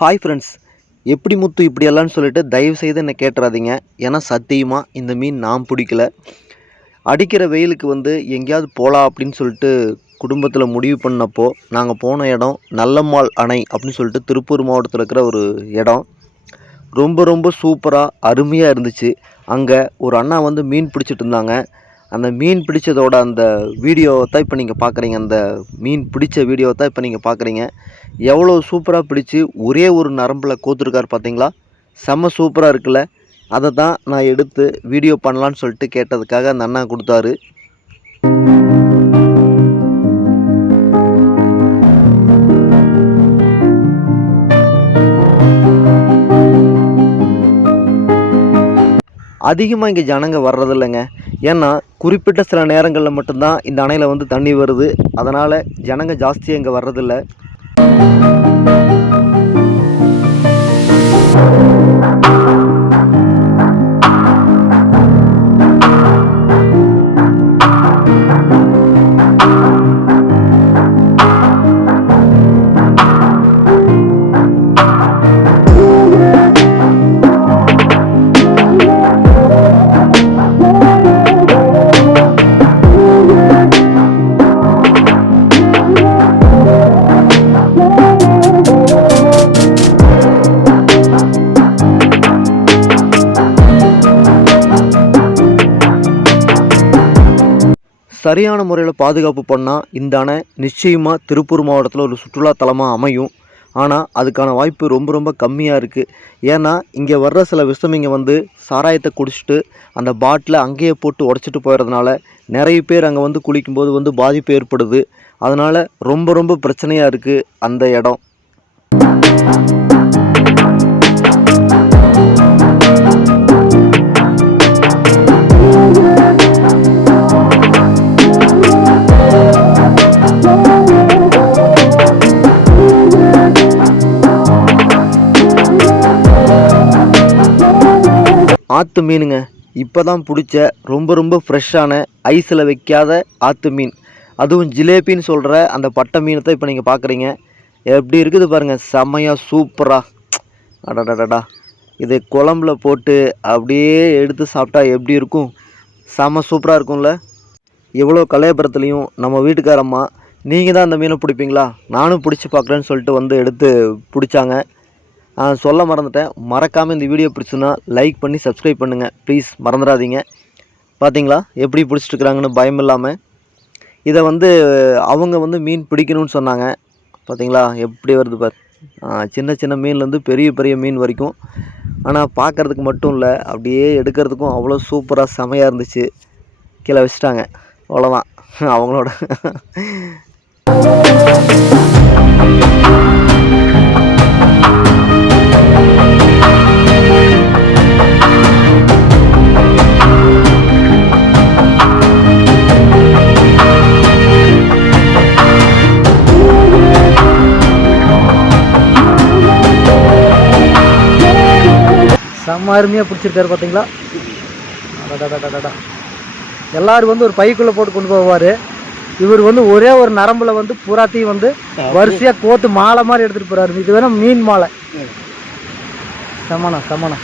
Hi friends எப்படி முத்து இப்படியெல்லாம் சொல்லிட்டு தயவு செய்து என்னை கேட்டுறாதீங்க. ஏன்னா சத்தியமாக இந்த மீன் நான் பிடிக்கல. அடிக்கிற வெயிலுக்கு வந்து எங்கேயாவது போகலாம் அப்படின்னு சொல்லிட்டு குடும்பத்தில் முடிவு பண்ணப்போ நாங்கள் போன இடம் நல்லம்மாள் அணை அப்படின்னு சொல்லிட்டு திருப்பூர் மாவட்டத்தில் இருக்கிற ஒரு இடம். ரொம்ப ரொம்ப சூப்பராக அருமையாக இருந்துச்சு. அங்கே ஒரு அண்ணா வந்து மீன் பிடிச்சிட்டு இருந்தாங்க. அந்த மீன் பிடிச்சதோட அந்த வீடியோவை தான் இப்போ நீங்கள் பார்க்குறீங்க. அந்த மீன் பிடிச்ச வீடியோவை தான் இப்போ நீங்கள் பார்க்குறீங்க. எவ்வளோ சூப்பராக பிடிச்சி ஒரே ஒரு நரம்பில் கோத்துருக்கார் பார்த்தீங்களா? செம்ம சூப்பராக இருக்குல்ல. அதை தான் நான் எடுத்து வீடியோ பண்ணலான்னு சொல்லிட்டு கேட்டதுக்காக அந்த அண்ணா கொடுத்தாரு. அதிகமாக இங்கே ஜனங்க வர்றதில்லைங்க. ஏன்னா குறிப்பிட்ட சில நேரங்களில் மட்டும்தான் இந்த அணையில் வந்து தண்ணி வருது. அதனால் ஜனங்க ஜாஸ்தியாக இங்கே வர்றதில்லை. சரியான முறையில் பாதுகாப்பு பண்ணால் இந்த அணை நிச்சயமாக திருப்பூர் மாவட்டத்தில் ஒரு சுற்றுலா தலமாக அமையும். ஆனால் அதுக்கான வாய்ப்பு ரொம்ப ரொம்ப கம்மியாக இருக்குது ஏன்னா இங்கே வர்ற சில விஷமிங்க வந்து சாராயத்தை குடிச்சிட்டு அந்த பாட்டிலை அங்கேயே போட்டு உடச்சிட்டு போயிடுறதுனால நிறைய பேர் அங்கே வந்து குளிக்கும்போது வந்து பாதிப்பு ஏற்படுது. அதனால் ரொம்ப ரொம்ப பிரச்சனையாக இருக்குது அந்த இடம். ஆற்று மீனுங்க. இப்போ தான் பிடிச்ச ரொம்ப ரொம்ப ஃப்ரெஷ்ஷான ஐஸில் வைக்காத ஆற்று மீன். அதுவும் ஜிலேபின்னு சொல்கிற அந்த பட்டை மீனை தான் இப்போ நீங்கள் பார்க்குறீங்க எப்படி இருக்குது பாருங்கள் செம்மையாக சூப்பராக அடடடடா. இது குழம்புல போட்டு அப்படியே எடுத்து சாப்பிட்டா எப்படி இருக்கும்? செம்ம சூப்பராக இருக்கும்ல. எவ்வளோ கலையபுரத்துலேயும் நம்ம வீட்டுக்காரம்மா நீங்கள் தான் அந்த மீனை பிடிப்பீங்களா? நானும் பிடிச்சி பார்க்குறேன்னு சொல்லிட்டு வந்து எடுத்து பிடிச்சாங்க. சொல்ல மறந்துட்டேன். மறக்காமல் இந்த வீடியோ பிடிச்சுன்னா லைக் பண்ணி சப்ஸ்கிரைப் பண்ணுங்கள் ப்ளீஸ் மறந்துடாதீங்க. பார்த்தீங்களா எப்படி பிடிச்சிட்ருக்குறாங்கன்னு பயம் இல்லாமல் இதை வந்து அவங்க வந்து மீன் பிடிக்கணும்னு சொன்னாங்க. பார்த்தீங்களா எப்படி வருது பார். சின்ன சின்ன மீன்லேருந்து பெரிய பெரிய மீன் வரைக்கும். ஆனால் பார்க்குறதுக்கு மட்டும் இல்லை அப்படியே எடுக்கிறதுக்கும் அவ்வளோ சூப்பராக செமையாக இருந்துச்சு. கீழே வச்சுட்டாங்க. அவ்வளோதான் அவங்களோட செம்ம அருமையாக பிடிச்சிருக்காரு பார்த்தீங்களா அடடடடடடா. எல்லாரும் வந்து ஒரு பைக்குள்ளே போட்டு கொண்டு போவார் இவர் வந்து ஒரே ஒரு நரம்புல வந்து புறாத்தையும் வந்து வரிசையாக கோத்து மாலை மாதிரி எடுத்துகிட்டு போகிறாரு இது வேணால் மீன் மாலை செமணம் செமணம்